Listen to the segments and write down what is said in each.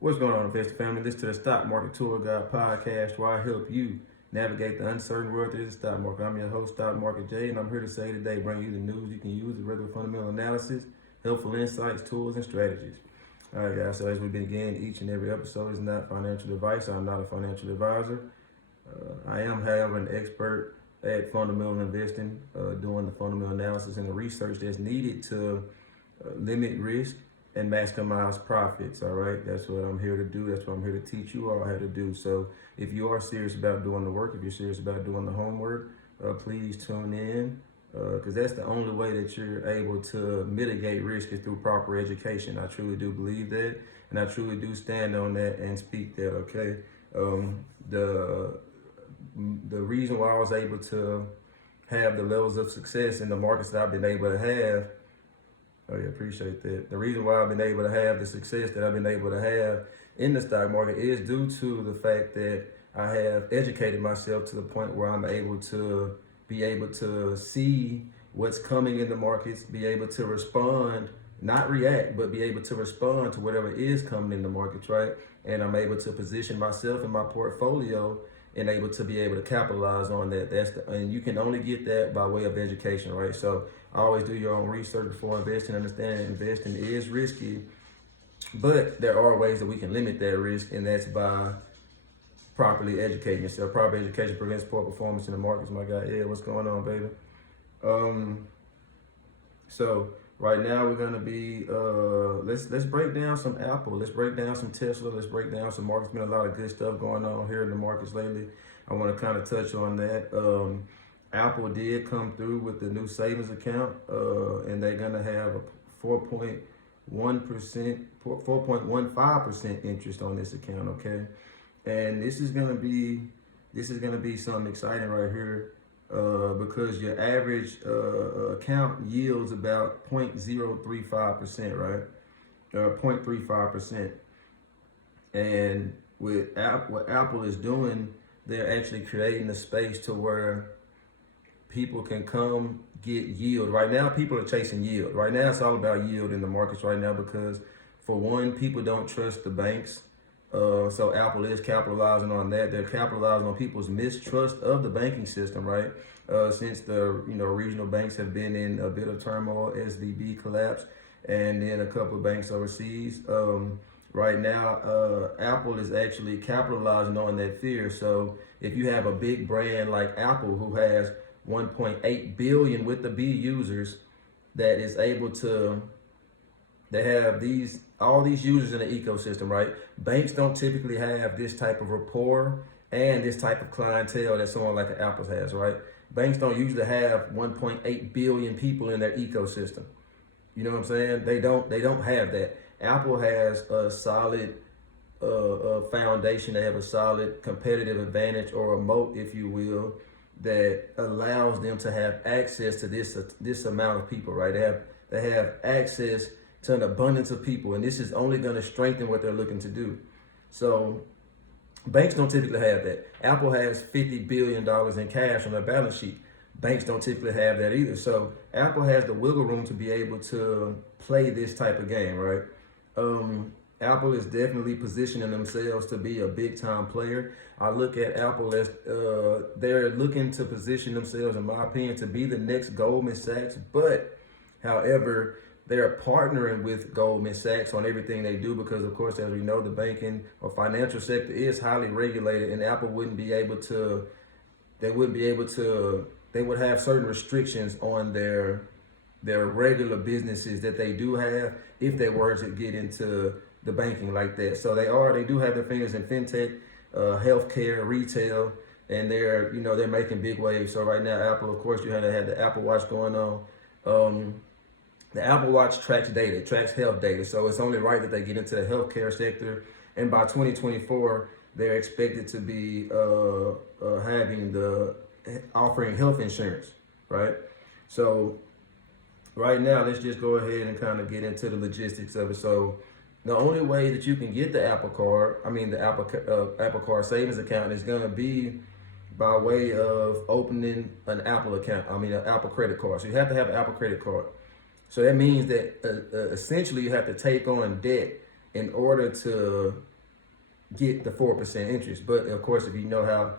What's going on, investor family? Listen to the Stock Market Tour Guide podcast where I help you navigate the uncertain world through the stock market. I'm your host, Stock Market Jay, and I'm here to say today, bring you the news you can use, the regular fundamental analysis, helpful insights, tools, and strategies. All right, guys, so as we begin, each and every episode is not financial advice. I'm not a financial advisor. I am, however, an expert at fundamental investing, doing the fundamental analysis and the research that's needed to limit risk and maximize profits. All right, that's what I'm here to do. That's what I'm here to teach you all how to do. So if you are serious about doing the work, if you're serious about doing the homework, please tune in, because that's the only way that you're able to mitigate risk is through proper education. I truly do believe that, and I truly do stand on that and speak that. Okay, the reason why I was able to have the levels of success in the markets that I've been able to have. Oh yeah, appreciate that. The reason why I've been able to have the success that I've been able to have in the stock market is due to the fact that I have educated myself to the point where I'm able to be able to see what's coming in the markets, be able to respond, not react, but be able to respond to whatever is coming in the markets, right? And I'm able to position myself in my portfolio and able to be able to capitalize on that. And you can only get that by way of education, right? So always do your own research before investing. Understand investing is risky, but there are ways that we can limit that risk, and that's by properly educating yourself. Proper education prevents poor performance in the markets. My guy Ed, what's going on, baby? So right now we're gonna be let's break down some Apple, let's break down some Tesla, let's break down some markets. Been a lot of good stuff going on here in the markets lately. I want to kind of touch on that. Apple did come through with the new savings account, and they're gonna have a 4.15% interest on this account. Okay, and this is gonna be something exciting right here. Because your average account yields about 0.035%, right? 0.35%. And what Apple is doing, they're actually creating a space to where people can come get yield. Right now, people are chasing yield. Right now, it's all about yield in the markets right now because, for one, people don't trust the banks. So Apple is capitalizing on that. They're capitalizing on people's mistrust of the banking system, right? Since the regional banks have been in a bit of turmoil, SVB collapsed, and then a couple of banks overseas. Right now, Apple is actually capitalizing on that fear. So if you have a big brand like Apple who has 1.8 billion with the B users, that is able to, they have all these users in the ecosystem, right? Banks don't typically have this type of rapport and this type of clientele that someone like Apple has, right? Banks don't usually have 1.8 billion people in their ecosystem. You know what I'm saying? They don't have that. Apple has a solid foundation. They have a solid competitive advantage, or a moat, if you will, that allows them to have access to this amount of people, right? They have access to an abundance of people, and this is only going to strengthen what they're looking to do. So banks don't typically have that. Apple has $50 billion in cash on their balance sheet. Banks don't typically have that either. So Apple has the wiggle room to be able to play this type of game, right? Apple is definitely positioning themselves to be a big time player. I look at Apple as they're looking to position themselves, in my opinion, to be the next Goldman Sachs. But however, they're partnering with Goldman Sachs on everything they do because, of course, as we know, the banking or financial sector is highly regulated, and Apple wouldn't be able to, they would have certain restrictions on their regular businesses that they do have if they were to get into the banking like that. So they do have their fingers in fintech, healthcare, retail, and they're making big waves. So right now, Apple, of course, you had the Apple Watch going on. The Apple Watch tracks data, tracks health data, so it's only right that they get into the healthcare sector. And by 2024, they're expected to be offering health insurance, right? So right now, let's just go ahead and kind of get into the logistics of it. So the only way that you can get the Apple Card, the Apple Card savings account, is going to be by way of opening an Apple account. An Apple credit card. So you have to have an Apple credit card. So that means that essentially you have to take on debt in order to get the 4% interest. But of course, if you know how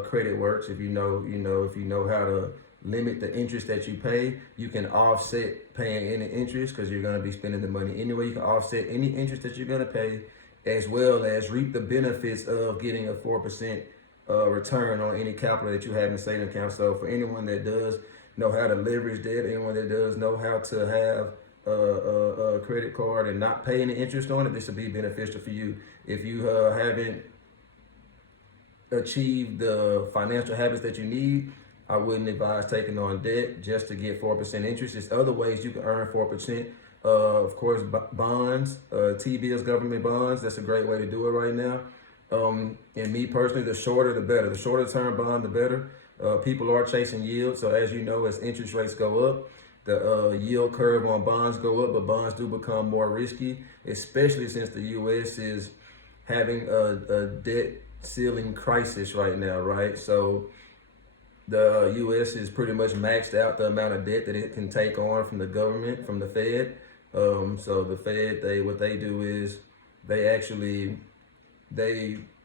credit works, if you know how to limit the interest that you pay, you can offset paying any interest because you're going to be spending the money anyway. You can offset any interest that you're going to pay, as well as reap the benefits of getting a 4% return on any capital that you have in the savings account. So for anyone that does know how to leverage debt, anyone that does know how to have a credit card and not pay any interest on it, this will be beneficial for you. If you haven't achieved the financial habits that you need, I wouldn't advise taking on debt just to get 4% interest. There's other ways you can earn 4%. Of course, bonds, T-bills, government bonds. That's a great way to do it right now. And me personally, the shorter the better. The shorter term bond, the better. People are chasing yield. So as you know, as interest rates go up, the yield curve on bonds go up, but bonds do become more risky, especially since the U.S. is having a debt ceiling crisis right now, right? So the U.S. is pretty much maxed out the amount of debt that it can take on from the government, from the Fed. So the Fed, what they do is they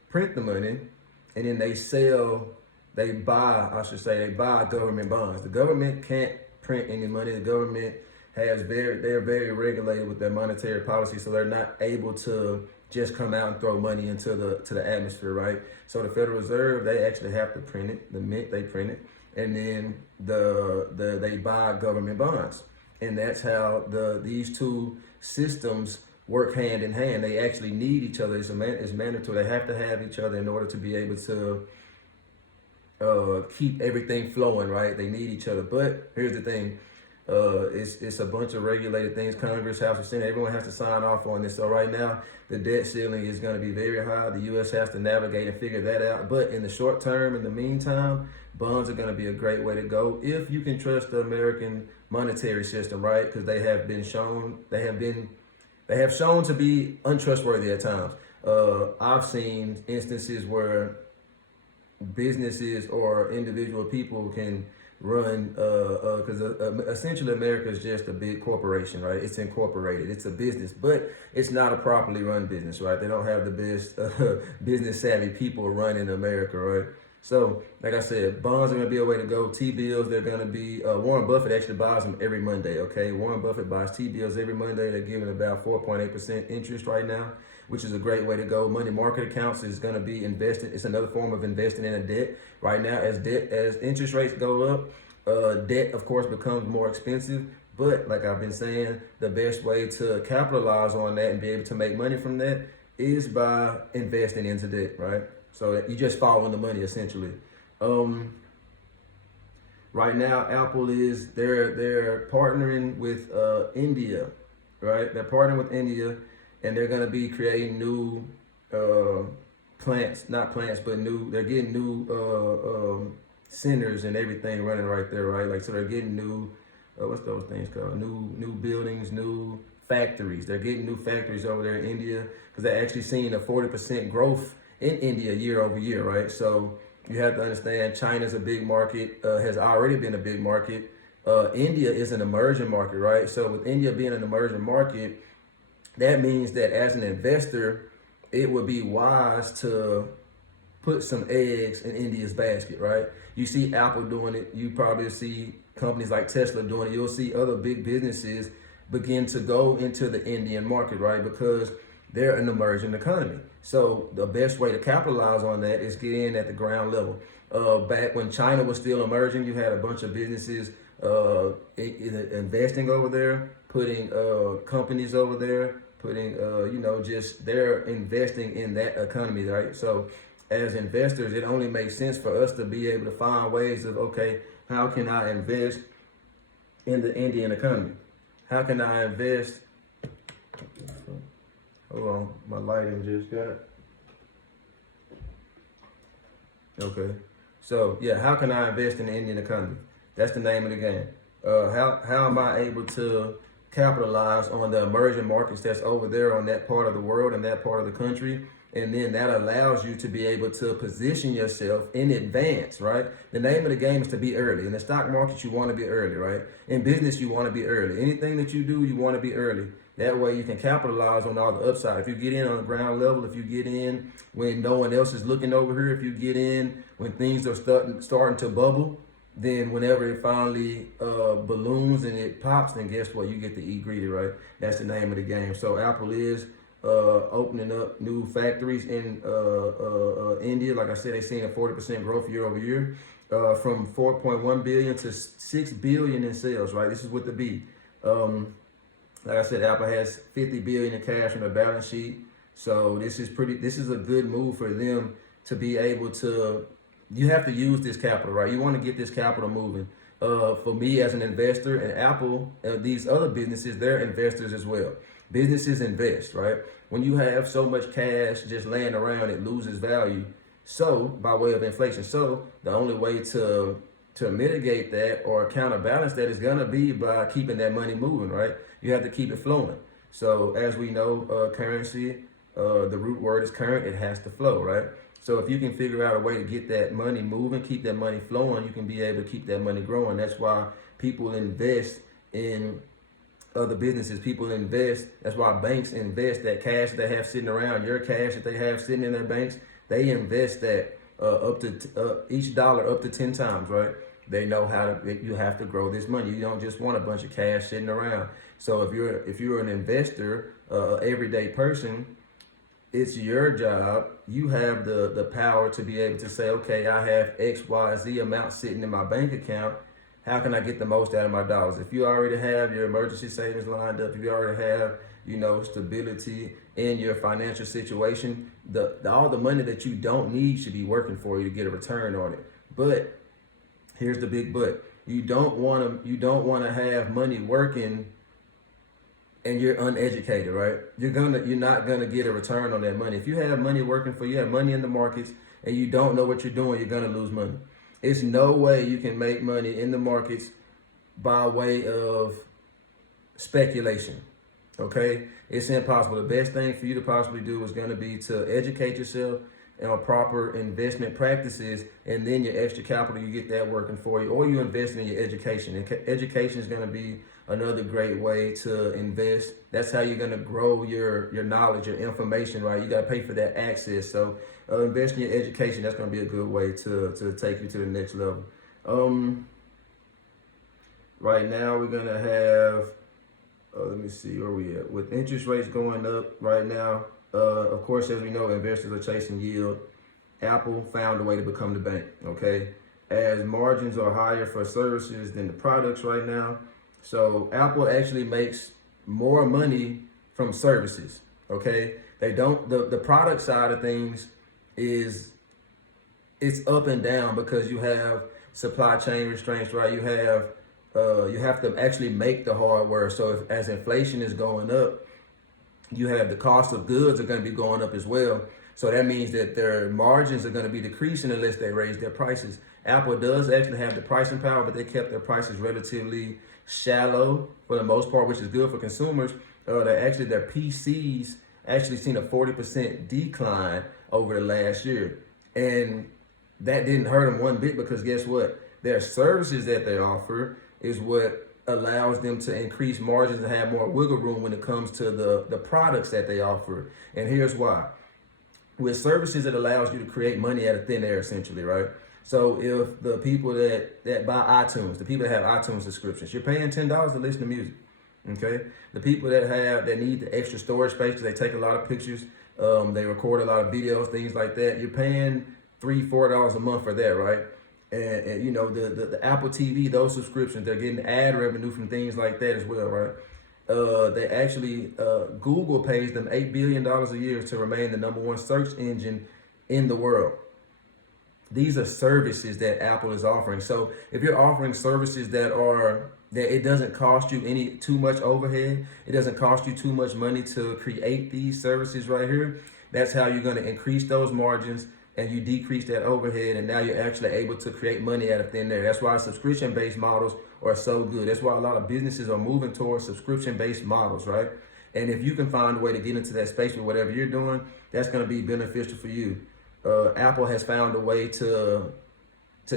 print the money, and then they buy government bonds. The government can't print any money. The government they're very regulated with their monetary policy, so they're not able to just come out and throw money into the atmosphere, right? So the Federal Reserve, they actually have to print it. The Mint, they print it, and then they buy government bonds, and that's how these two systems work hand in hand. They actually need each other. It's mandatory. They have to have each other in order to be able to keep everything flowing, right? They need each other. But here's the thing. It's a bunch of regulated things. Congress, House, and Senate, everyone has to sign off on this. So right now, the debt ceiling is going to be very high. The U.S. has to navigate and figure that out. But in the short term, in the meantime, bonds are going to be a great way to go if you can trust the American monetary system, right? Because they have shown to be untrustworthy at times. I've seen instances where businesses or individual people can run because essentially America is just a big corporation, right? It's incorporated, it's a business, but it's not a properly run business, right? They don't have the best business savvy people running America, right? So like I said, bonds are going to be a way to go. T-bills, they're going to be Warren Buffett actually buys them every Monday. Okay, Warren Buffett buys T-bills every Monday. They're giving about 4.8% interest right now, which is a great way to go. Money market accounts is going to be invested. It's another form of investing in a debt. Right now, as interest rates go up, debt, of course, becomes more expensive. But like I've been saying, the best way to capitalize on that and be able to make money from that is by investing into debt, right? So you just following the money, essentially. Right now, Apple they're partnering with India, right? They're partnering with India, and they're gonna be creating new they're getting new centers and everything running right there, right? Like, so they're getting new, what's those things called? New buildings, new factories. They're getting new factories over there in India because they're actually seeing a 40% growth in India year over year, right? So you have to understand China's a big market, has already been a big market. India is an emerging market, right? So with India being an emerging market, that means that as an investor, it would be wise to put some eggs in India's basket, right? You see Apple doing it. You probably see companies like Tesla doing it. You'll see other big businesses begin to go into the Indian market, right? Because they're an emerging economy. So the best way to capitalize on that is get in at the ground level. Back when China was still emerging, you had a bunch of businesses investing over there, putting companies over there, putting, they're investing in that economy, right? So as investors, it only makes sense for us to be able to find ways of, okay, how can I invest in the Indian economy? How can I invest? Hold on, my lighting just got. Okay, so yeah, how can I invest in the Indian economy? That's the name of the game. How am I able to capitalize on the emerging markets that's over there on that part of the world and that part of the country And then that allows you to be able to position yourself in advance, right? The name of the game is to be early. In the stock market, you want to be early, right? In business, you want to be early. Anything that you do, you want to be early. That way you can capitalize on all the upside. If you get in on the ground level, if you get in when no one else is looking over here, if you get in when things are starting to bubble, then whenever it finally balloons and it pops, then guess what? You get to eat greedy, right? That's the name of the game. So Apple is opening up new factories in India. Like I said, they've seen a 40% growth year over year, from 4.1 billion to 6 billion in sales, right? This is with the B. Like I said, Apple has 50 billion in cash on their balance sheet. So this is a good move for them to be able to, you have to use this capital, right? You want to get this capital moving. For me as an investor, and Apple, these other businesses, they're investors as well. Businesses invest, right? When you have so much cash just laying around, it loses value. So by way of inflation. So the only way to mitigate that or counterbalance that is gonna be by keeping that money moving, right? You have to keep it flowing. So as we know, currency, the root word is current, it has to flow, right? So if you can figure out a way to get that money moving, keep that money flowing, you can be able to keep that money growing. That's why people invest in other businesses. People invest. That's why banks invest that cash they have sitting around, your cash that they have sitting in their banks. They invest that up to each dollar up to 10 times, right? They know you have to grow this money. You don't just want a bunch of cash sitting around. So if you're an investor, everyday person, it's your job. You have the power to be able to say, okay, I have X, Y, Z amount sitting in my bank account. How can I get the most out of my dollars? If you already have your emergency savings lined up, if you already have, stability in your financial situation, all the money that you don't need should be working for you to get a return on it. But here's the big but. You don't want to have money working and you're uneducated, right? You're not gonna get a return on that money. If you have money working for you, have money in the markets, and you don't know what you're doing, you're gonna lose money. It's no way you can make money in the markets by way of speculation. Okay, it's impossible. The best thing for you to possibly do is going to be to educate yourself on proper investment practices, and then your extra capital, you get that working for you, or you invest in your education. And education is going to be another great way to invest. That's how you're going to grow your knowledge, your information, right? You got to pay for that access. So invest in your education. That's going to be a good way to take you to the next level. Right now we're going to have, let me see where we at. With interest rates going up right now, of course, as we know, investors are chasing yield. Apple found a way to become the bank, okay? As margins are higher for services than the products right now. So Apple actually makes more money from services, okay? They don't, the product side of things it's up and down because you have supply chain restraints, right? You have to actually make the hardware. So as inflation is going up, you have the cost of goods are going to be going up as well. So that means that their margins are going to be decreasing unless they raise their prices. Apple does actually have the pricing power, but they kept their prices relatively shallow for the most part, which is good for consumers. Their PCs actually seen a 40% decline over the last year. And that didn't hurt them one bit because guess what? Their services that they offer is what allows them to increase margins and have more wiggle room when it comes to the products that they offer. And here's why. With services, it allows you to create money out of thin air, essentially, right? So if the people that buy iTunes, the people that have iTunes subscriptions, you're paying $10 to listen to music, okay? The people that need the extra storage space because they take a lot of pictures, they record a lot of videos, things like that, you're paying $3-4 a month for that, right? And the Apple TV, those subscriptions, they're getting ad revenue from things like that as well, right? They actually, Google pays them $8 billion a year to remain the #1 search engine in the world. These are services that Apple is offering. So if you're offering services that it doesn't cost you too much overhead, it doesn't cost you too much money to create these services right here, that's how you're going to increase those margins and you decrease that overhead, and now you're actually able to create money out of thin air. That's why subscription-based models are so good. That's why a lot of businesses are moving towards subscription-based models, right? And if you can find a way to get into that space with whatever you're doing, that's going to be beneficial for you. Apple has found a way to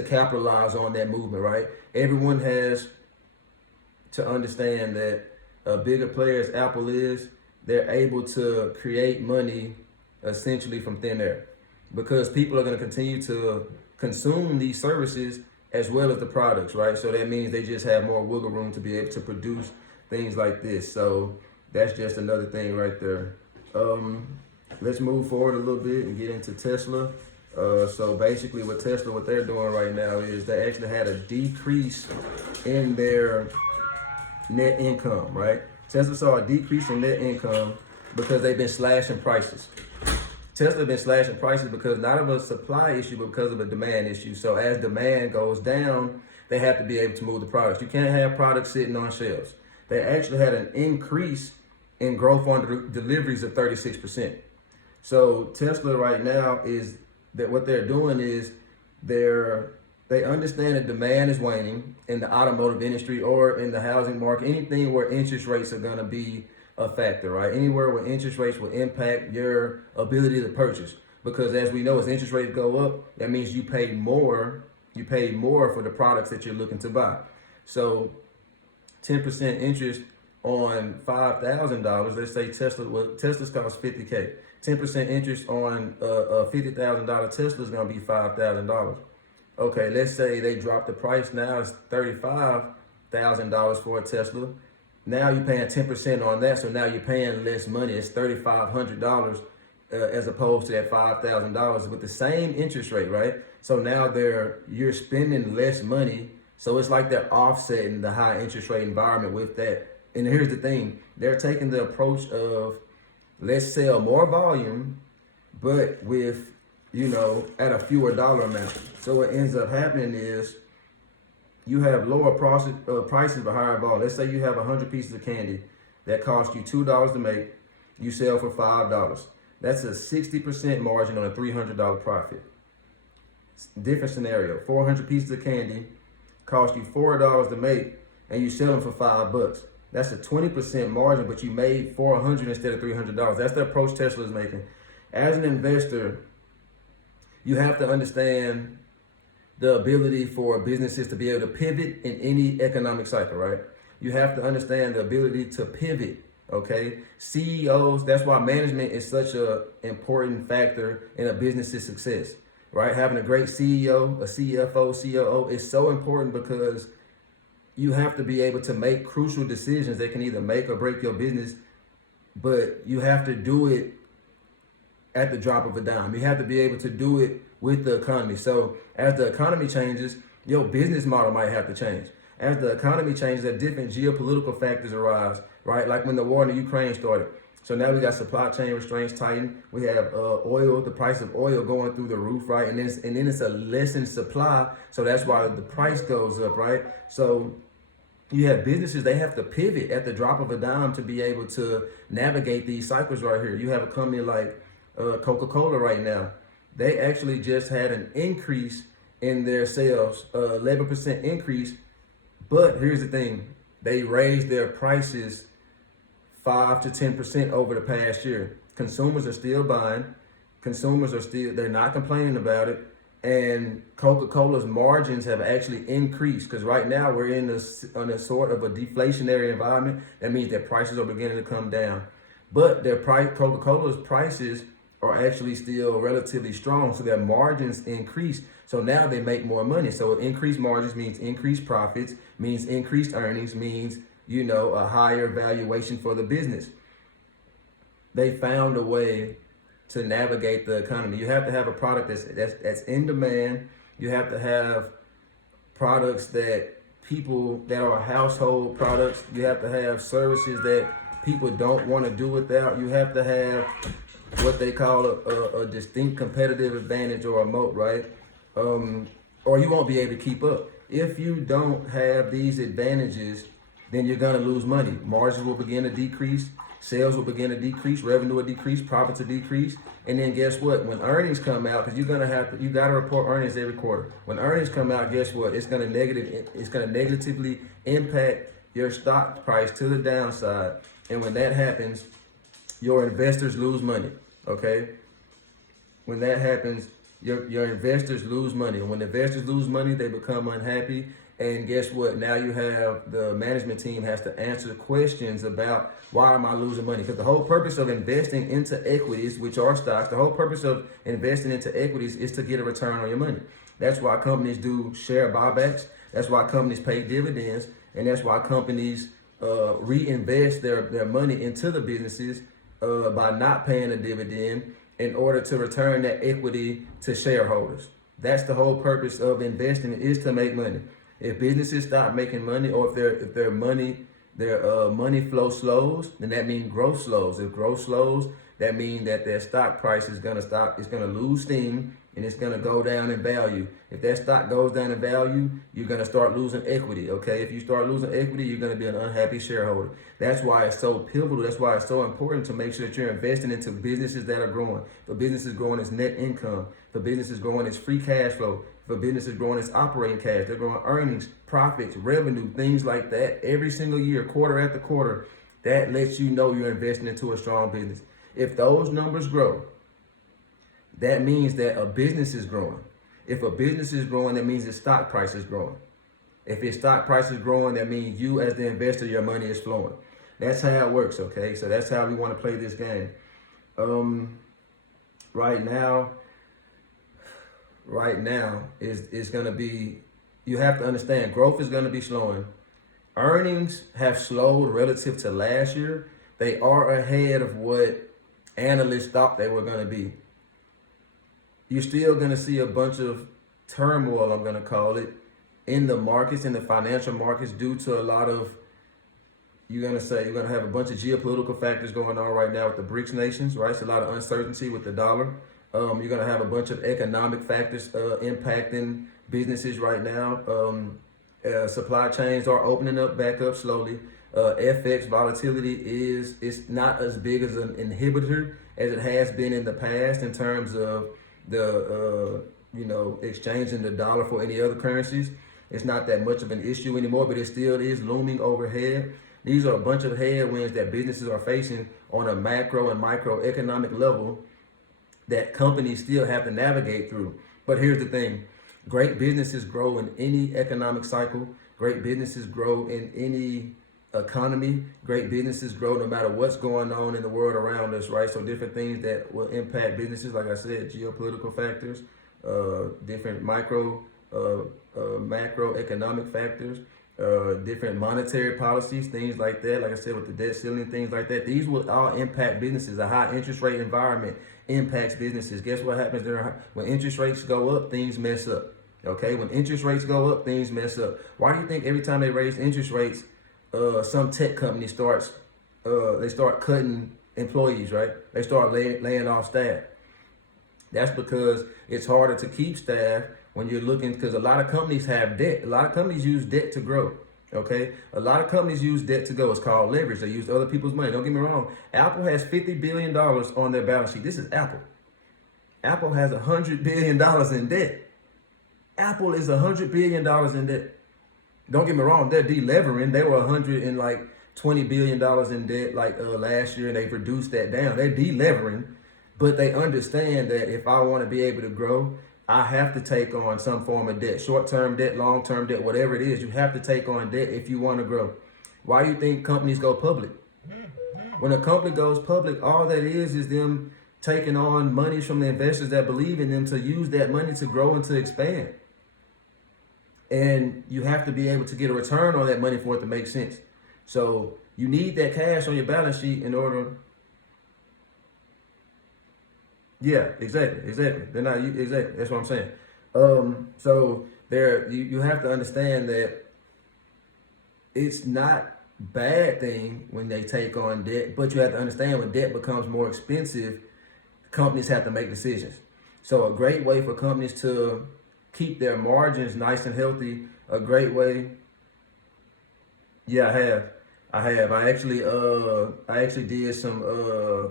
capitalize on that movement, right? Everyone has to understand that a bigger player as Apple is, they're able to create money essentially from thin air because people are going to continue to consume these services as well as the products, right? So that means they just have more wiggle room to be able to produce things like this. So that's just another thing right there. Let's move forward a little bit and get into Tesla. So basically what Tesla, what they're doing right now is they actually had a decrease in their net income, right? Tesla saw a decrease in net income because they've been slashing prices. Tesla been slashing prices because not of a supply issue, but because of a demand issue. So as demand goes down, they have to be able to move the products. You can't have products sitting on shelves. They actually had an increase in growth on deliveries of 36%. So Tesla right now is that what they're doing is they understand that demand is waning in the automotive industry or in the housing market, anything where interest rates are going to be a factor, right? Anywhere where interest rates will impact your ability to purchase. Because as we know, as interest rates go up, that means you pay more for the products that you're looking to buy. So 10% interest on $5,000, let's say Tesla's cost $50K. 10% interest on a $50,000 Tesla is going to be $5,000. Okay, let's say they drop the price now, it's $35,000 for a Tesla. Now you're paying 10% on that, so now you're paying less money. It's $3,500 as opposed to that $5,000 with the same interest rate, right? So now you're spending less money. So it's like they're offsetting the high interest rate environment with that. And here's the thing, they're taking the approach of let's sell more volume, but with, at a fewer dollar amount. So what ends up happening is you have lower prices but higher volume. Let's say you have 100 pieces of candy that cost you $2 to make. You sell for $5. That's a 60% margin on a $300 profit. Different scenario, 400 pieces of candy cost you $4 to make and you sell them for $5. That's a 20% margin, but you made $400 instead of $300. That's the approach Tesla is making. As an investor, you have to understand the ability for businesses to be able to pivot in any economic cycle, right? You have to understand the ability to pivot, okay? CEOs, that's why management is such an important factor in a business's success, right? Having a great CEO, a CFO, COO is so important because you have to be able to make crucial decisions that can either make or break your business, but you have to do it at the drop of a dime. You have to be able to do it with the economy. So as the economy changes, your business model might have to change. As the economy changes, different geopolitical factors arise, right? Like when the war in the Ukraine started. So now we got supply chain restraints tightened. We have oil, the price of oil going through the roof, right? And then it's a lessened supply. So that's why the price goes up, right? So you have businesses, they have to pivot at the drop of a dime to be able to navigate these cycles right here. You have a company like Coca-Cola right now. They actually just had an increase in their sales, 11% increase. But here's the thing, they raised their prices 5 to 10% over the past year. Consumers are still buying. They're not complaining about it. And Coca-Cola's margins have actually increased because right now we're in a sort of a deflationary environment. That means their prices are beginning to come down. But Coca-Cola's prices are actually still relatively strong, so their margins increase. So now they make more money. So increased margins means increased profits, means increased earnings, means, a higher valuation for the business. They found a way to navigate the economy. You have to have a product that's in demand. You have to have products that are household products. You have to have services that people don't want to do without. You have to have what they call a distinct competitive advantage or a moat, right? Or you won't be able to keep up. If you don't have these advantages, then you're gonna lose money. Margins will begin to decrease, sales will begin to decrease, revenue will decrease, profits will decrease, and then guess what? When earnings come out, because you gotta report earnings every quarter. When earnings come out, guess what? It's gonna negatively impact your stock price to the downside. And when that happens, your investors lose money. Okay? When that happens, your investors lose money. And when investors lose money, they become unhappy. And guess what? Now you have the management team has to answer questions about why am I losing money? Because the whole purpose of investing into equities, which are stocks, the whole purpose of investing into equities is to get a return on your money. That's why companies do share buybacks. That's why companies pay dividends. And that's why companies reinvest their money into the businesses by not paying a dividend in order to return that equity to shareholders. That's the whole purpose of investing, is to make money. If businesses stop making money, or if their money flow slows, then that means growth slows. If growth slows, that means that their stock price is gonna stop. It's gonna lose steam, and it's gonna go down in value. If that stock goes down in value, you're gonna start losing equity. Okay, if you start losing equity, you're gonna be an unhappy shareholder. That's why it's so pivotal. That's why it's so important to make sure that you're investing into businesses that are growing. For businesses growing its net income, for businesses growing its free cash flow, for businesses growing its operating cash, they're growing earnings, profits, revenue, things like that every single year, quarter after quarter. That lets you know you're investing into a strong business. If those numbers grow, that means that a business is growing. If a business is growing, that means its stock price is growing. If its stock price is growing, that means you as the investor, your money is flowing. That's how it works, okay? So that's how we want to play this game. Right now is going to be, you have to understand, growth is going to be slowing. Earnings have slowed relative to last year. They are ahead of what analysts thought they were going to be. You're still going to see a bunch of turmoil, I'm going to call it, in the markets, in the financial markets, due to a lot of, you're going to have a bunch of geopolitical factors going on right now with the BRICS nations, right? It's a lot of uncertainty with the dollar. You're going to have a bunch of economic factors impacting businesses right now. Supply chains are opening up back up slowly. FX volatility is not as big as an inhibitor as it has been in the past in terms of the exchanging the dollar for any other currencies. It's not that much of an issue anymore, but it still is looming overhead. These are a bunch of headwinds that businesses are facing on a macro and microeconomic level that companies still have to navigate through. But here's the thing. Great businesses grow in any economic cycle. Great businesses grow in any economy. Great businesses grow no matter what's going on in the world around us, right? So different things that will impact businesses, like I said, geopolitical factors, different macroeconomic factors, different monetary policies, things like that. Like I said, with the debt ceiling, things like that. These will all impact businesses. A high interest rate environment impacts businesses. Guess what happens when interest rates go up? Things mess up. Okay, when interest rates go up, things mess up. Why do you think every time they raise interest rates, some tech company start cutting employees, right? They start laying off staff. That's because it's harder to keep staff when you're looking, because a lot of companies have debt. A lot of companies use debt to grow. Okay, a lot of companies use debt to go. It's called leverage. They use other people's money. Don't get me wrong. Apple has $50 billion on their balance sheet. This is Apple. Apple has $100 billion in debt. Apple is $100 billion in debt. Don't get me wrong. They're delevering. They were $120 billion in debt last year, and they've reduced that down. They're delevering, but they understand that if I want to be able to grow, I have to take on some form of debt, short-term debt, long-term debt, whatever it is. You have to take on debt if you want to grow. Why do you think companies go public? When a company goes public, all that is them taking on money from the investors that believe in them to use that money to grow and to expand. And you have to be able to get a return on that money for it to make sense. So you need that cash on your balance sheet in order. Yeah, exactly. They're not exactly. That's what I'm saying. So you have to understand that it's not bad thing when they take on debt, but you have to understand when debt becomes more expensive, companies have to make decisions. So a great way for companies to keep their margins nice and healthy, a great way. Yeah, I have. I actually did some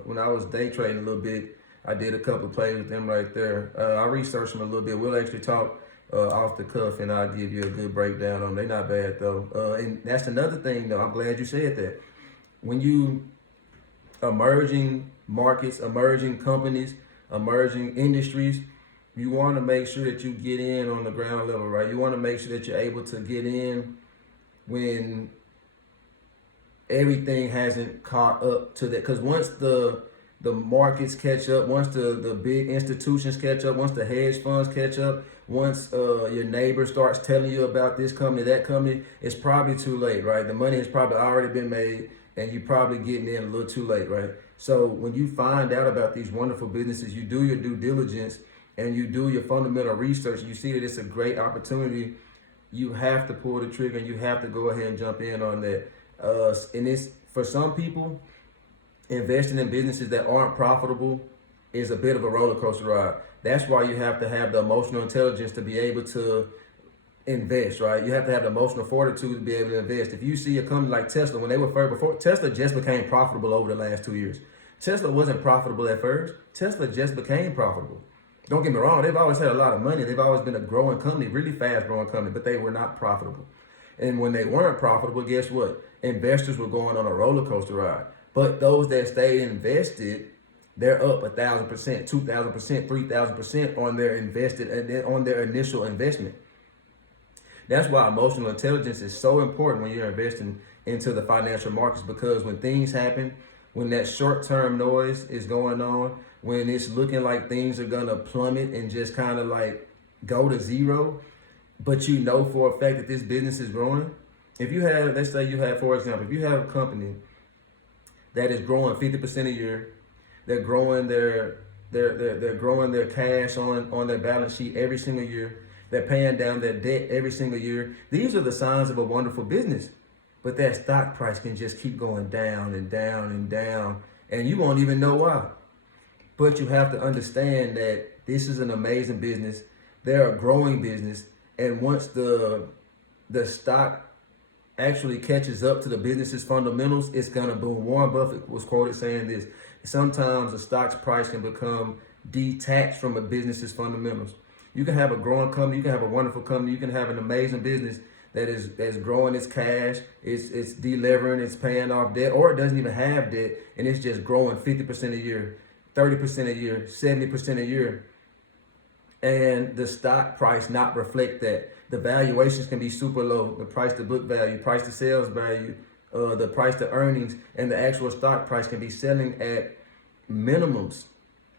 when I was day trading a little bit. I did a couple of plays with them right there. I researched them a little bit. We'll actually talk off the cuff, and I'll give you a good breakdown on them. They're not bad, though. And that's another thing, though. I'm glad you said that. when you emerging markets, emerging companies, emerging industries, you want to make sure that you get in on the ground level, right? You want to make sure that you're able to get in when everything hasn't caught up to that. Because once the markets catch up, once the big institutions catch up, once the hedge funds catch up, once your neighbor starts telling you about this company, that company, it's probably too late, right? The money has probably already been made, and you're probably getting in a little too late, right? So when you find out about these wonderful businesses, you do your due diligence and you do your fundamental research, you see that it's a great opportunity, you have to pull the trigger and you have to go ahead and jump in on that. And it's, for some people, investing in businesses that aren't profitable is a bit of a roller coaster ride. That's why you have to have the emotional intelligence to be able to invest, right? You have to have the emotional fortitude to be able to invest. If you see a company like Tesla, when they were first, before Tesla just became profitable over the last 2 years. Tesla wasn't profitable at first. Tesla just became profitable. Don't get me wrong, they've always had a lot of money. They've always been a growing company, really fast growing company, but they were not profitable. And when they weren't profitable, guess what? Investors were going on a roller coaster ride. But those that stayed invested, they're up 1,000%, 2,000%, 3,000% on their invested and on their initial investment. That's why emotional intelligence is so important when you're investing into the financial markets, because when things happen, when that short-term noise is going on, when it's looking like things are gonna plummet and just kind of like go to zero, but you know for a fact that this business is growing. If you have, let's say you have, for example, if you have a company that is growing 50% a year, they're growing they're growing their cash on their balance sheet every single year, they're paying down their debt every single year. These are the signs of a wonderful business. But that stock price can just keep going down and down and down, and you won't even know why. But you have to understand that this is an amazing business. They're a growing business, and once the stock actually catches up to the business's fundamentals, it's gonna boom. Warren Buffett was quoted saying this: sometimes a stock's price can become detached from a business's fundamentals. You can have a growing company, you can have a wonderful company, you can have an amazing business that's growing its cash, it's delivering, it's paying off debt, or it doesn't even have debt, and it's just growing 50% a year, 30% a year, 70% a year, and the stock price not reflect that. The valuations can be super low. The price to book value, price to sales value, the price to earnings, and the actual stock price can be selling at minimums.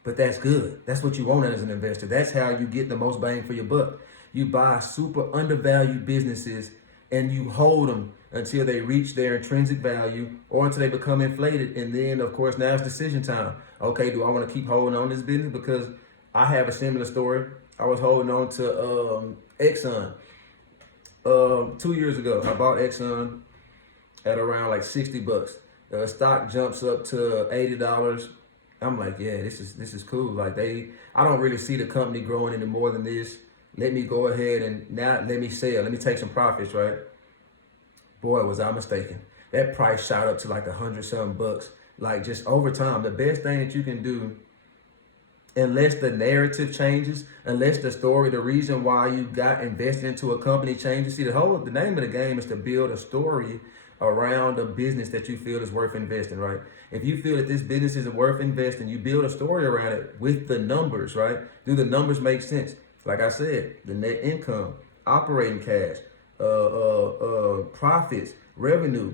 But that's good. That's what you want as an investor. That's how you get the most bang for your buck. You buy super undervalued businesses and you hold them until they reach their intrinsic value or until they become inflated. And then, of course, now it's decision time. Okay, do I want to keep holding on to this business? Because I have a similar story. I was holding on to Exxon. 2 years ago, I bought Exxon at around like $60. The stock jumps up to $80. I'm like, yeah, this is cool. Like I don't really see the company growing any more than this. Let me go ahead and now let me sell. Let me take some profits, right? Boy, was I mistaken. That price shot up to like $100-something. Like just over time, the best thing that you can do, unless the narrative changes, unless the story, the reason why you got invested into a company changes. See, the name of the game is to build a story around a business that you feel is worth investing, right? If you feel that this business isn't worth investing, you build a story around it with the numbers, right? Do the numbers make sense? Like I said, the net income, operating cash, profits, revenue,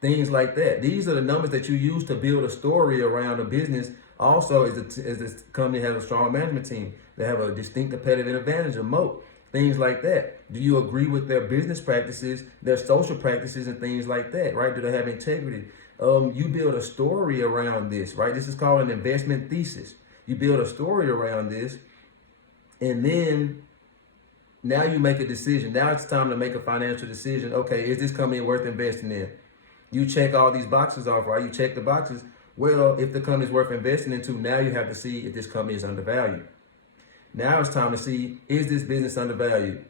things like that. These are the numbers that you use to build a story around a business. Also, as this company has a strong management team, they have a distinct competitive advantage, a moat, things like that. Do you agree with their business practices, their social practices, and things like that, right? Do they have integrity? You build a story around this, right? This is called an investment thesis. You build a story around this, and then now you make a decision. Now it's time to make a financial decision. Okay, is this company worth investing in? You check all these boxes off, right? You check the boxes. Well, if the company is worth investing into, now you have to see if this company is undervalued. Now it's time to see, is this business undervalued?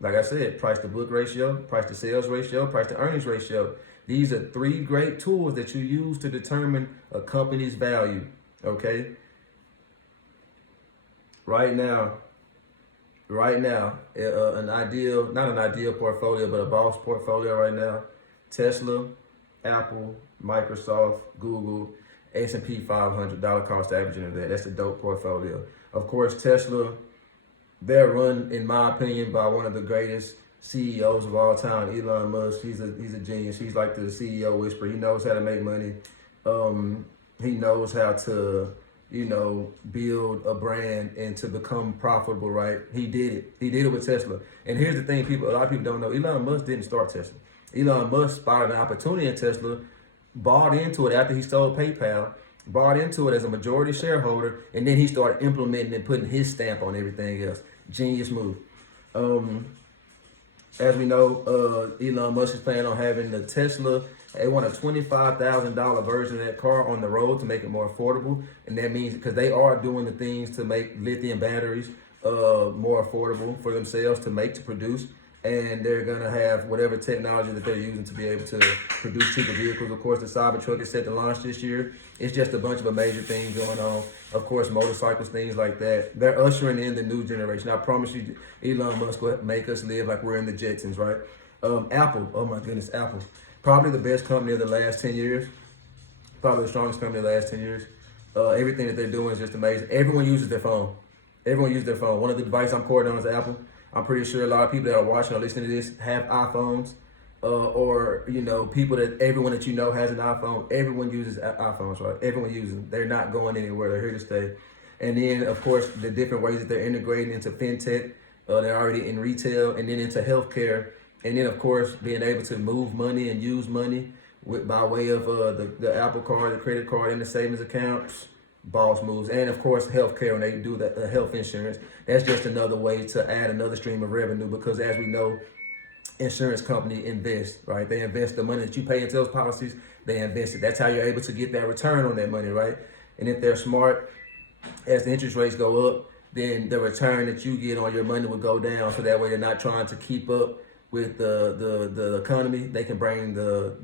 Like I said, price to book ratio, price to sales ratio, price to earnings ratio. These are three great tools that you use to determine a company's value, okay? Right now, not an ideal portfolio, but a boss portfolio right now, Tesla, Apple, Microsoft, Google, S&P 500 dollar cost averaging of that. That's a dope portfolio. Of course, Tesla, they're run, in my opinion, by one of the greatest CEOs of all time, Elon Musk. He's a genius. He's like the CEO whisperer. He knows how to make money. He knows how to, build a brand and to become profitable, right? He did it. He did it with Tesla. And here's the thing, a lot of people don't know. Elon Musk didn't start Tesla. Elon Musk spotted an opportunity in Tesla, bought into it after he sold PayPal, bought into it as a majority shareholder, and then he started implementing and putting his stamp on everything else. Genius move. As we know, Elon Musk is planning on having the Tesla. They want a $25,000 version of that car on the road to make it more affordable. And that means, because they are doing the things to make lithium batteries more affordable for themselves to produce. And they're going to have whatever technology that they're using to be able to produce cheaper vehicles. Of course, the Cybertruck is set to launch this year. It's just a bunch of major things going on. Of course, motorcycles, things like that. They're ushering in the new generation. I promise you, Elon Musk will make us live like we're in the Jetsons, right? Apple, oh my goodness, Apple. Probably the best company of the last 10 years. Probably the strongest company of the last 10 years. Everything that they're doing is just amazing. Everyone uses their phone. Everyone uses their phone. One of the devices I'm quoting on is Apple. I'm pretty sure a lot of people that are watching or listening to this have iPhones, or people that everyone that has an iPhone. Everyone uses iPhones, right? Everyone uses them. They're not going anywhere. They're here to stay. And then, of course, the different ways that they're integrating into fintech. They're already in retail, and then into healthcare, and then, of course, being able to move money and use money by way of the Apple Card, the credit card, and the savings accounts. Boss moves. And of course, healthcare, when they do the health insurance, that's just another way to add another stream of revenue, because as we know, insurance company invest, right? They invest the money that you pay into those policies, they invest it. That's how you're able to get that return on that money, right? And if they're smart, as the interest rates go up, then the return that you get on your money will go down, so that way they're not trying to keep up with the economy. They can bring the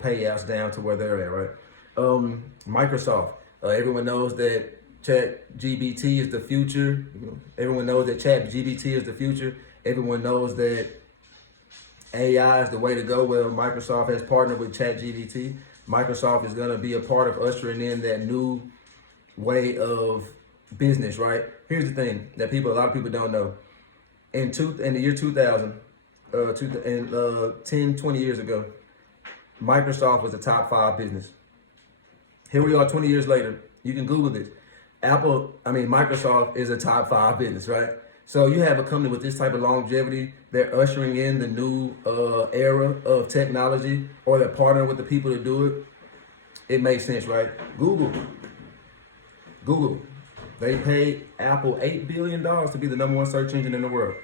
payouts down to where they're at, right? Microsoft. Everyone knows that ChatGPT is the future. Everyone knows that ChatGPT is the future. Everyone knows that AI is the way to go. Well, Microsoft has partnered with ChatGPT. Microsoft is going to be a part of ushering in that new way of business, right? Here's the thing that a lot of people don't know. In the year 2000, 10, 20 years ago, Microsoft was a top 5 business. Here we are 20 years later. You can Google this. Microsoft is a top 5 business, right? So you have a company with this type of longevity. They're ushering in the new era of technology, or they're partnering with the people to do it. It makes sense, right? Google. They paid Apple $8 billion to be the #1 search engine in the world.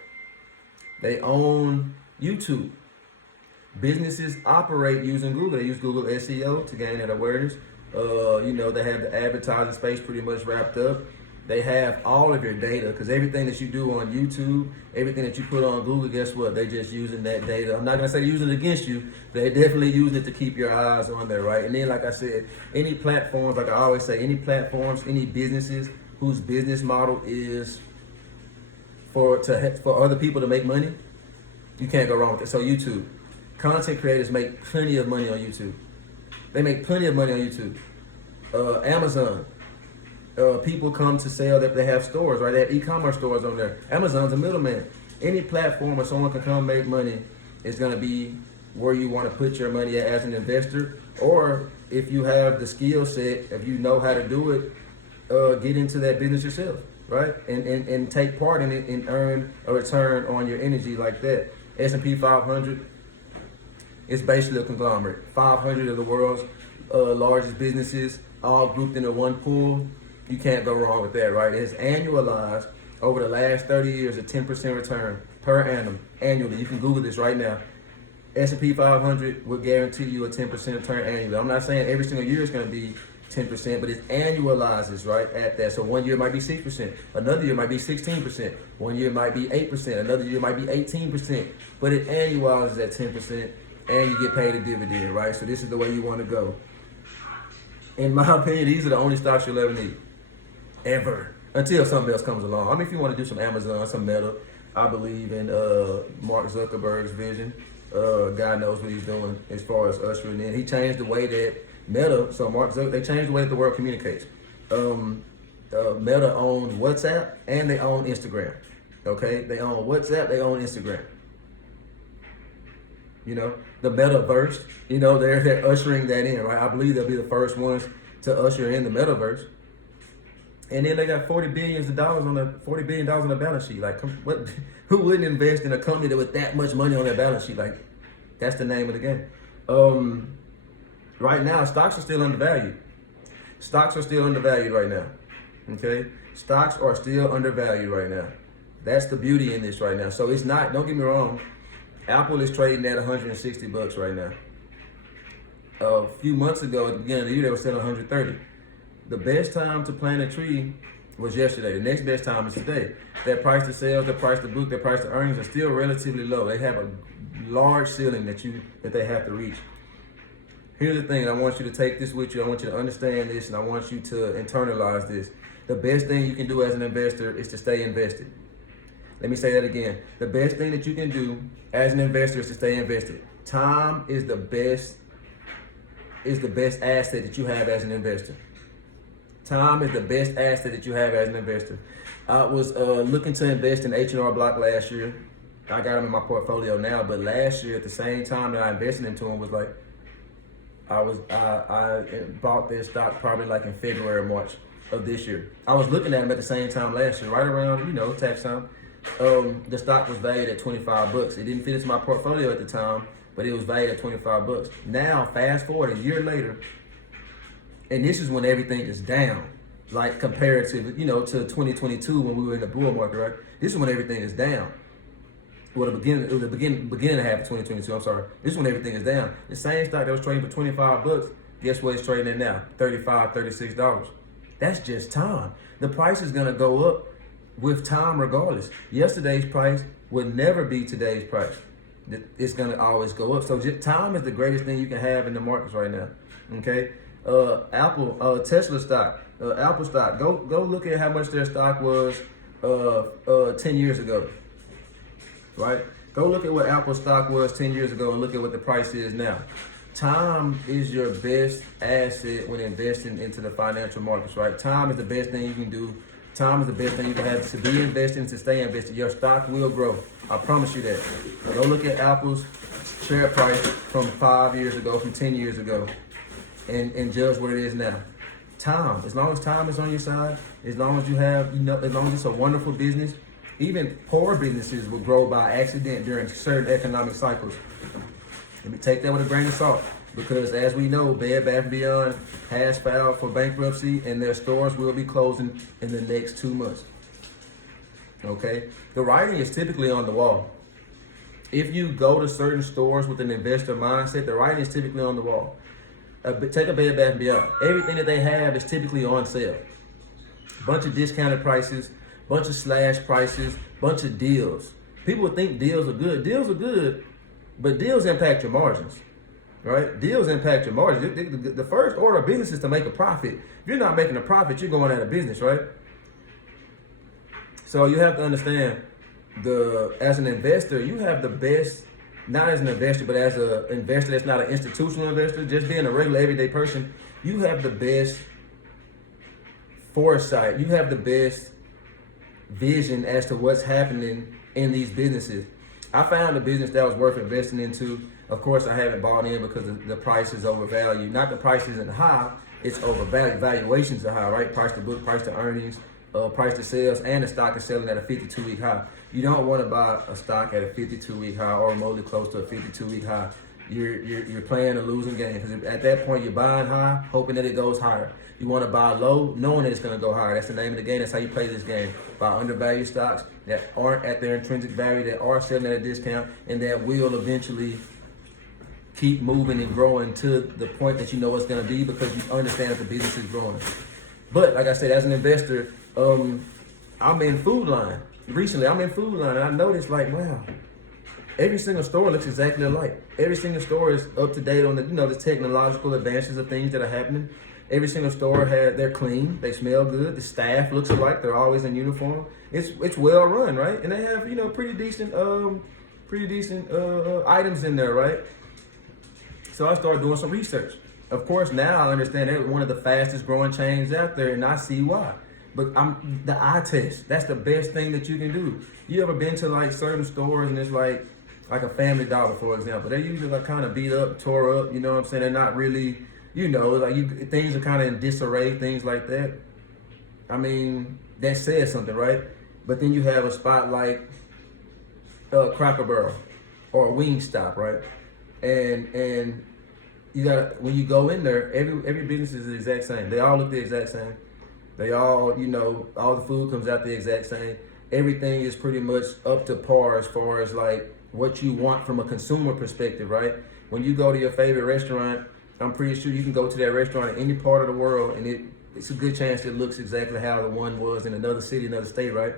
They own YouTube. Businesses operate using Google. They use Google SEO to gain that awareness. They have the advertising space pretty much wrapped up. They have all of your data, because everything that you do on YouTube, everything that you put on Google, guess what? They're just using that data. I'm not going to say they're using it against you. They definitely use it to keep your eyes on there, right? And then, like I said, any platforms, like I always say, any platforms, any businesses whose business model is for other people to make money, you can't go wrong with it. So YouTube. Content creators make plenty of money on YouTube. They make plenty of money on YouTube. Amazon. People come to sell that they have stores, right? They have e-commerce stores on there. Amazon's a middleman. Any platform where someone can come make money is going to be where you want to put your money as an investor. Or if you have the skill set, if you know how to do it, get into that business yourself, right? And take part in it and earn a return on your energy like that. S&P 500. It's basically a conglomerate. 500 of the world's largest businesses, all grouped into one pool. You can't go wrong with that, right? It's annualized over the last 30 years, a 10% return per annum, annually. You can Google this right now. S&P 500 will guarantee you a 10% return annually. I'm not saying every single year is going to be 10%, but it annualizes right at that. So one year might be 6%, another year might be 16%, one year might be 8%, another year might be 18%, but it annualizes at 10%. And you get paid a dividend, right? So this is the way you want to go. In my opinion, these are the only stocks you'll ever need. Ever. Until something else comes along. If you want to do some Amazon, some Meta, I believe in Mark Zuckerberg's vision. God knows what he's doing as far as ushering in. He changed the way that Meta, so Mark Zuckerberg, they changed the way that the world communicates. Meta owns WhatsApp and they own Instagram. Okay, they own WhatsApp, they own Instagram. You know, the metaverse, you know, they're ushering that in, right? I believe they'll be the first ones to usher in the metaverse. And then they got $40 billion on the balance sheet. Like, what? Who wouldn't invest in a company that with that much money on their balance sheet? Like, that's the name of the game. Right now, stocks are still undervalued. Stocks are still undervalued right now. Okay, stocks are still undervalued right now. That's the beauty in this right now. So it's not. Don't get me wrong. Apple is trading at $160 right now. A few months ago, at the beginning of the year, they were selling 130. The best time to plant a tree was yesterday. The next best time is today. That price to sales, that price to book, that price to earnings are still relatively low. They have a large ceiling that they have to reach. Here's the thing. I want you to take this with you. I want you to understand this, and I want you to internalize this. The best thing you can do as an investor is to stay invested. Let me say that again. The best thing that you can do as an investor is to stay invested. Time is the best asset that you have as an investor. Time is the best asset that you have as an investor. I was looking to invest in H&R Block last year. I got them in my portfolio now, but last year at the same time that I invested into them was like, I bought this stock probably like in February or March of this year. I was looking at them at the same time last year, right around, tax time. The stock was valued at $25. It didn't fit into my portfolio at the time, but it was valued at $25. Now, fast forward a year later, and this is when everything is down, like comparative, to 2022 when we were in the bull market, right? This is when everything is down. Well, the beginning half of 2022, I'm sorry. This is when everything is down. The same stock that was trading for $25, guess what it's trading at now? $35, $36. That's just time. The price is gonna go up with time regardless. Yesterday's price would never be today's price. It's gonna always go up. So time is the greatest thing you can have in the markets right now. Okay. Tesla stock, Apple stock. Go look at how much their stock was 10 years ago. Right? Go look at what Apple stock was 10 years ago and look at what the price is now. Time is your best asset when investing into the financial markets, right? Time is the best thing you can do. Time is the best thing you can have to be invested and to stay invested. Your stock will grow. I promise you that. Go look at Apple's share price from 5 years ago, from 10 years ago, and judge what it is now. Time. As long as time is on your side, as long as you have, as long as it's a wonderful business, even poor businesses will grow by accident during certain economic cycles. Let me take that with a grain of salt, because as we know, Bed Bath & Beyond has filed for bankruptcy and their stores will be closing in the next 2 months. Okay? The writing is typically on the wall. If you go to certain stores with an investor mindset, the writing is typically on the wall. Take a Bed Bath & Beyond. Everything that they have is typically on sale. Bunch of discounted prices, bunch of slash prices, bunch of deals. People think deals are good. Deals are good, but deals impact your margins, right? Deals impact your margins. The first order of business is to make a profit. If you're not making a profit, you're going out of business, right? So you have to understand, as an investor, you have the best, not as an investor, but as an investor that's not an institutional investor, just being a regular everyday person, you have the best foresight. You have the best vision as to what's happening in these businesses. I found a business that was worth investing into. Of course, I haven't bought in because the price is overvalued. Not the price isn't high, it's overvalued. Valuations are high, right? Price to book, price to earnings, price to sales, and the stock is selling at a 52-week high. You don't want to buy a stock at a 52-week high or remotely close to a 52-week high. You're playing a losing game, because at that point you're buying high, hoping that it goes higher. You want to buy low, knowing that it's going to go higher. That's the name of the game. That's how you play this game. Buy undervalued stocks that aren't at their intrinsic value, that are selling at a discount, and that will eventually keep moving and growing to the point that you know it's going to be, because you understand that the business is growing. But like I said, as an investor, I'm in Food Line. Recently, I'm in Food Line, and I noticed, like, wow, every single store looks exactly alike. Every single store is up to date on the technological advances of things that are happening. Every single store they're clean, they smell good, the staff looks alike, they're always in uniform. It's well run, right? And they have, pretty decent items in there, right? So I started doing some research. Of course, now I understand they're one of the fastest growing chains out there, and I see why. But I'm the eye test. That's the best thing that you can do. You ever been to like certain stores and it's like a Family Dollar, for example? They're usually like kind of beat up, tore up. You know what I'm saying? They're not really, things are kind of in disarray, things like that. I mean, that says something, right? But then you have a spot like Cracker Barrel or Wingstop, right? And you got when you go in there, every business is the exact same. They all look the exact same. They all, all the food comes out the exact same. Everything is pretty much up to par as far as like what you want from a consumer perspective, right? When you go to your favorite restaurant, I'm pretty sure you can go to that restaurant in any part of the world and it's a good chance it looks exactly how the one was in another city, another state, right?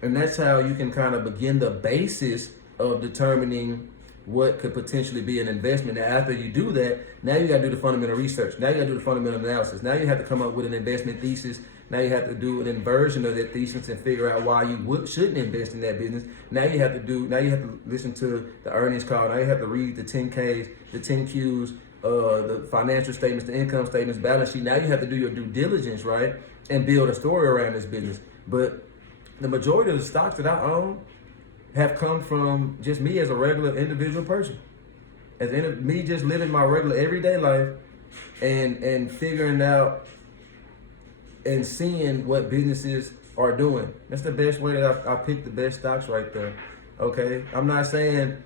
And that's how you can kind of begin the basis of determining what could potentially be an investment. Now, after you do that, now you got to do the fundamental research. Now you got to do the fundamental analysis. Now you have to come up with an investment thesis. Now you have to do an inversion of that thesis and figure out why you shouldn't invest in that business. Now you have to listen to the earnings call. Now you have to read the 10Ks, the 10Qs, the financial statements, the income statements, balance sheet. Now you have to do your due diligence, right? And build a story around this business. But the majority of the stocks that I own have come from just me as a regular individual person, me just living my regular everyday life and figuring out and seeing what businesses are doing. That's the best way that I picked the best stocks right there. Okay, I'm not saying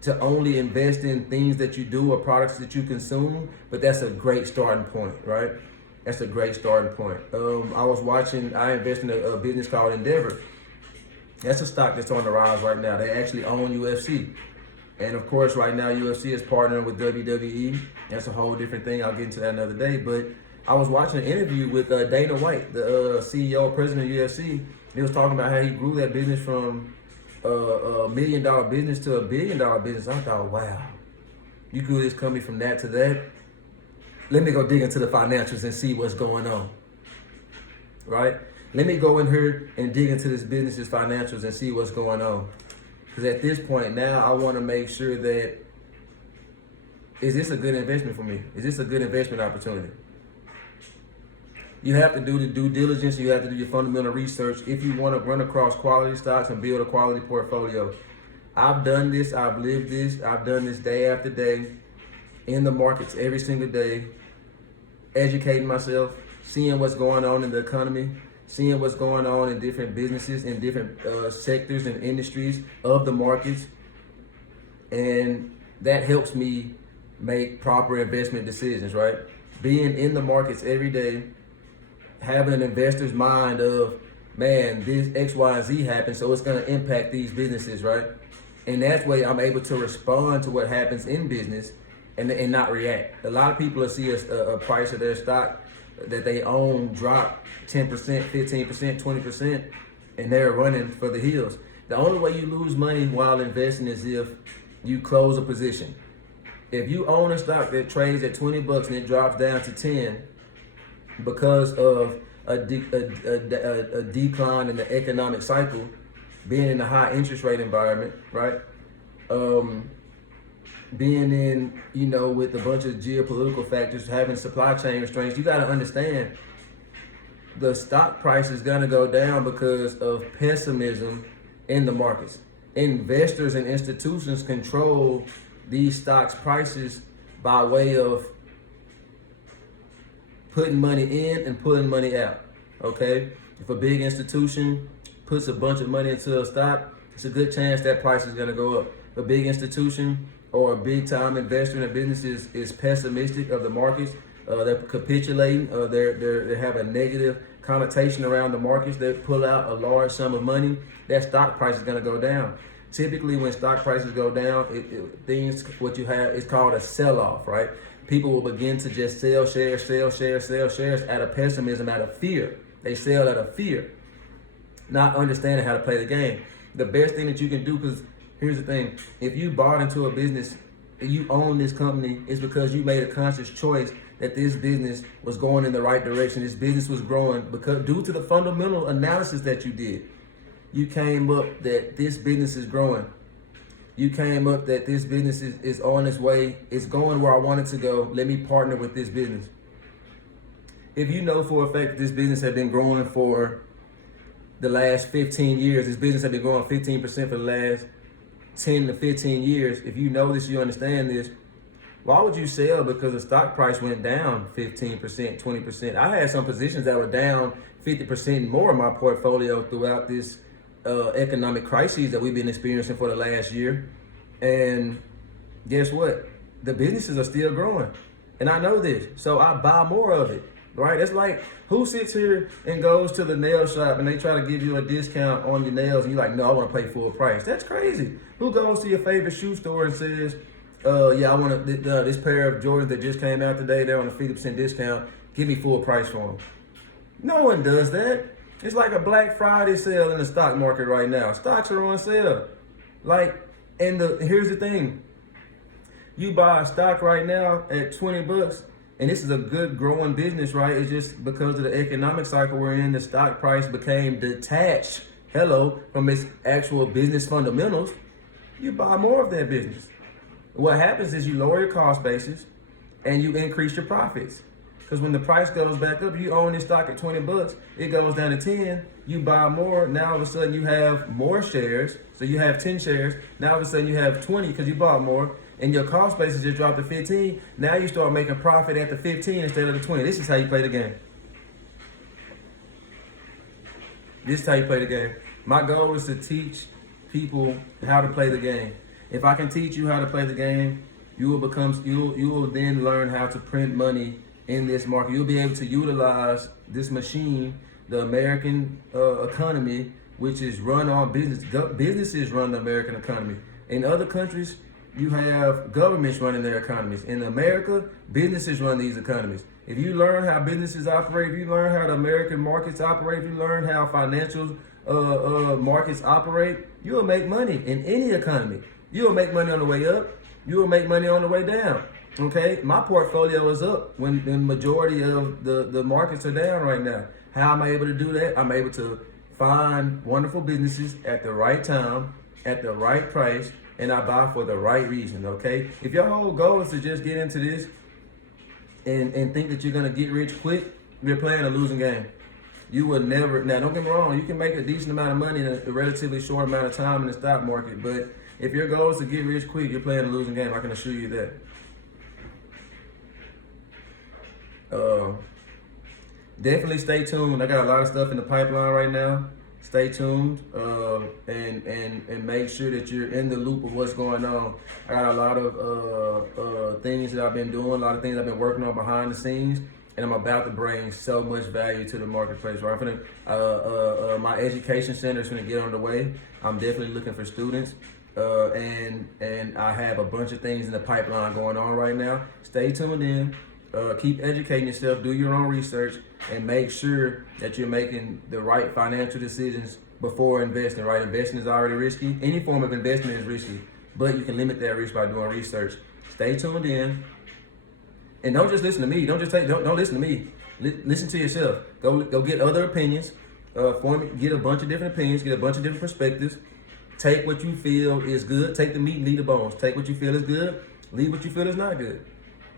to only invest in things that you do or products that you consume, but that's a great starting point, right? That's a great starting point. I invest in a business called Endeavor. That's a stock that's on the rise right now. They actually own UFC. And of course, right now, UFC is partnering with WWE. That's a whole different thing. I'll get into that another day. But I was watching an interview with Dana White, the CEO, president of UFC. He was talking about how he grew that business from a $1 million business to a $1 billion business. I thought, wow, you grew this company from that to that. Let me go dig into the financials and see what's going on, right? Let me go in here and dig into this business's financials and see what's going on. Because at this point now, I want to make sure that, is this a good investment for me? Is this a good investment opportunity? You have to do the due diligence. You have to do your fundamental research if you want to run across quality stocks and build a quality portfolio. I've done this. I've lived this. I've done this day after day in the markets every single day, educating myself, seeing what's going on in the economy, seeing what's going on in different businesses, in different sectors and industries of the markets. And that helps me make proper investment decisions, right? Being in the markets every day, having an investor's mind of, man, this X, Y, and Z happens, so it's going to impact these businesses, right? And that way I'm able to respond to what happens in business and not react. A lot of people will see a price of their stock that they own drop 10%, 15%, 20%, and they're running for the hills. The only way you lose money while investing is if you close a position. If you own a stock that trades at $20 and it drops down to 10 because of a decline in the economic cycle, being in a high interest rate environment, right? Being in, with a bunch of geopolitical factors, having supply chain restraints, you got to understand the stock price is going to go down because of pessimism in the markets. Investors and institutions control these stocks prices by way of putting money in and pulling money out, okay? If a big institution puts a bunch of money into a stock, it's a good chance that price is going to go up. If a big institution or a big time investor in a business is pessimistic of the markets, they're capitulating, they have a negative connotation around the markets, that pull out a large sum of money, that stock price is going to go down. Typically when stock prices go down, what you have is called a sell-off, right? People will begin to just sell shares out of pessimism, out of fear. They sell out of fear, not understanding how to play the game. The best thing that you can do, because here's the thing, if you bought into a business and you own this company, it's because you made a conscious choice that this business was going in the right direction. This business was growing because due to the fundamental analysis that you did, you came up that this business is growing. you came up that this business is on its way, it's going where I want it to go. Let me partner with this business. If you know for a fact this business has been growing for the last 15 years, this business has been growing 15% for the last 10 to 15 years. If you know this, you understand this, why would you sell because the stock price went down 15%, 20%? I had some positions that were down 50% more in my portfolio throughout this economic crises that we've been experiencing for the last year. And guess what? The businesses are still growing. And I know this, so I buy more of it, right? It's like, who sits here and goes to the nail shop and they try to give you a discount on your nails and you're like, no, I want to pay full price. That's crazy. Who goes to your favorite shoe store and says, yeah, I want this pair of Jordans that just came out today, they're on a 50% discount, give me full price for them. No one does that. It's like a Black Friday sale in the stock market right now. Stocks are on sale. Like, and here's the thing. You buy a stock right now at 20 bucks, and this is a good growing business, right? It's just because of the economic cycle we're in, the stock price became detached, from its actual business fundamentals. You buy more of that business. What happens is you lower your cost basis and you increase your profits. Because when the price goes back up, you own this stock at 20 bucks, it goes down to 10, you buy more, now all of a sudden you have more shares. So you have 10 shares, now all of a sudden you have 20 because you bought more, and your cost basis just dropped to 15. Now you start making profit at the 15 instead of the 20. This is how you play the game. This is how you play the game. My goal is to teach people how to play the game. If I can teach you how to play the game, you will then learn how to print money in this market. You'll be able to utilize this machine, the American economy, which is run on business. Businesses run the American economy. In other countries, you have governments running their economies. In America, businesses run these economies. If you learn how businesses operate, if you learn how the American markets operate, if you learn how financial markets operate, you will make money in any economy. You will make money on the way up. You will make money on the way down. Okay, my portfolio is up when the majority of the markets are down right now. How am I able to do that? I'm able to find wonderful businesses at the right time, at the right price, and I buy for the right reason, okay? If your whole goal is to just get into this and think that you're gonna get rich quick, you're playing a losing game. You will never, now don't get me wrong, you can make a decent amount of money in a relatively short amount of time in the stock market, but if your goal is to get rich quick, you're playing a losing game, I can assure you that. Definitely stay tuned. I got a lot of stuff in the pipeline right now. Stay tuned and make sure that you're in the loop of what's going on. I got a lot of things that I've been doing, a lot of things I've been working on behind the scenes, and I'm about to bring so much value to the marketplace. Right? My education center is going to get on the way. I'm definitely looking for students. And I have a bunch of things in the pipeline going on right now. Stay tuned in. Keep educating yourself, do your own research, and make sure that you're making the right financial decisions before investing, right? Investing is already risky. Any form of investment is risky, but you can limit that risk by doing research. Stay tuned in. And don't just listen to me. Don't listen to me. Listen to yourself. Go get other opinions. Get a bunch of different opinions, get a bunch of different perspectives. Take what you feel is good. Take the meat and leave the bones. Take what you feel is good. Leave what you feel is not good.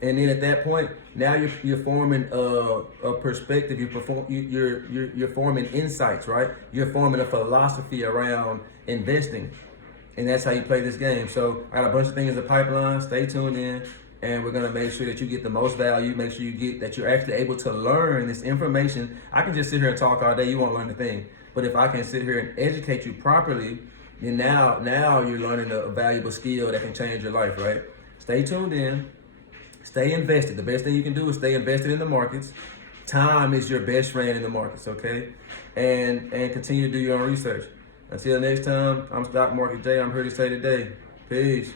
And then at that point, now you're forming a perspective. You're forming insights, right? You're forming a philosophy around investing, and that's how you play this game. So I got a bunch of things in the pipeline. Stay tuned in, and we're gonna make sure that you get the most value. Make sure that you're actually able to learn this information. I can just sit here and talk all day. You won't learn a thing. But if I can sit here and educate you properly, then now you're learning a valuable skill that can change your life, right? Stay tuned in. Stay invested. The best thing you can do is stay invested in the markets. Time is your best friend in the markets, okay? And continue to do your own research. Until next time, I'm Stock Market Jay. I'm here to say today. Peace.